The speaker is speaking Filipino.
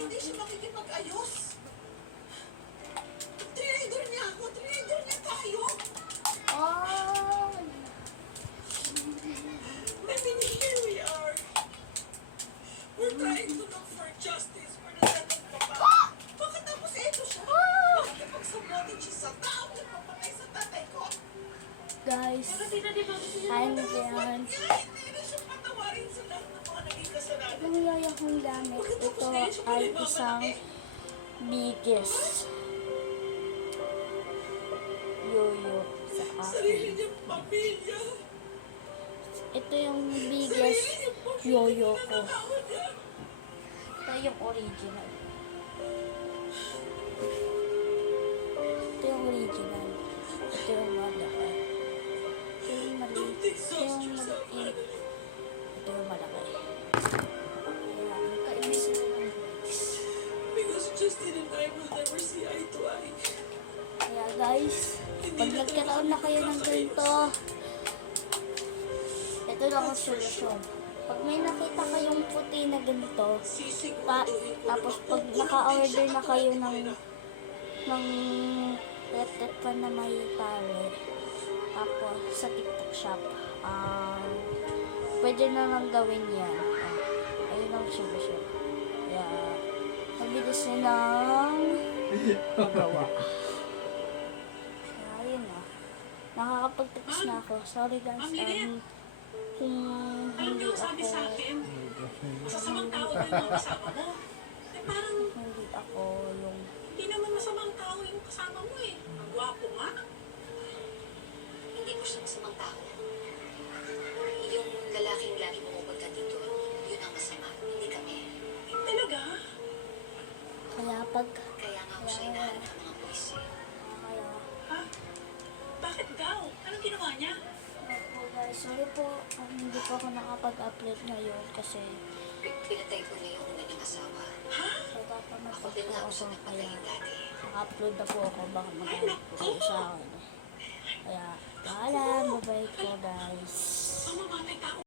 Hindi siya makikipag-ayos. Trinidor niya ako. Trinidor niya tayo. Oh. I mean, here we are. We're trying to look for justice for the death of Papa. Bakit tapos ito siya? Nakikipagsabotin siya sa tao na papatay sa tatay ko. Guys, ayun na yan. Hindi na siya patawarin sa lahat ng mga naging kasalanan. Nangyayari akong gamit. Ito ay isang biggest yoyo sa Sarili akin. niyang pamilya. Ito yung biggest yoyo ko. Ito yung original. Ito yung original. Ito yung malaki. Ito yung maliit. Ito yung maliit. Ito yung malaki. Ayan, kainis na lang. Because Justin and I will never see eye to eye. Kaya guys, pag nagkaroon na kayo ng ganito, ito lang ang solusyon. Pag may nakita kayong puti na ganito, tapos pag naka-order na kayo ng tet pa na may pare, tapos sa TikTok shop, pwede na lang gawin yan. Ayun ang solusyon. Kaya, mabilis na lang magawa. Kaya, ayun na. Nakakapagtapos na ako. Sorry guys, kung hindi ako, Masasamang tao din ang kasama mo. Eh parang hindi ako yung, hindi naman masamang tao yung kasama mo eh. Ang gwapo nga. Hindi mo siya masamang tao. Yung lalaking lagi pumupunta dito, yun ang masama, hindi kami. Talaga? kaya pag, Kaya nga ako siya hinahanap ng mga pulis. kaya, Ha? Bakit daw? Anong ginawa niya? po guys, sorry po, hindi po ako nakapag-upload ngayon kasi Pinatay ko na yung una niyang asawa. nagpapanap Ako po din nga ako gusto na kaya patayin dati. naka-upload na po ako, baka magalit po kayo sa akin. Kaya, paalam, mabait ko guys. Mamamatay ka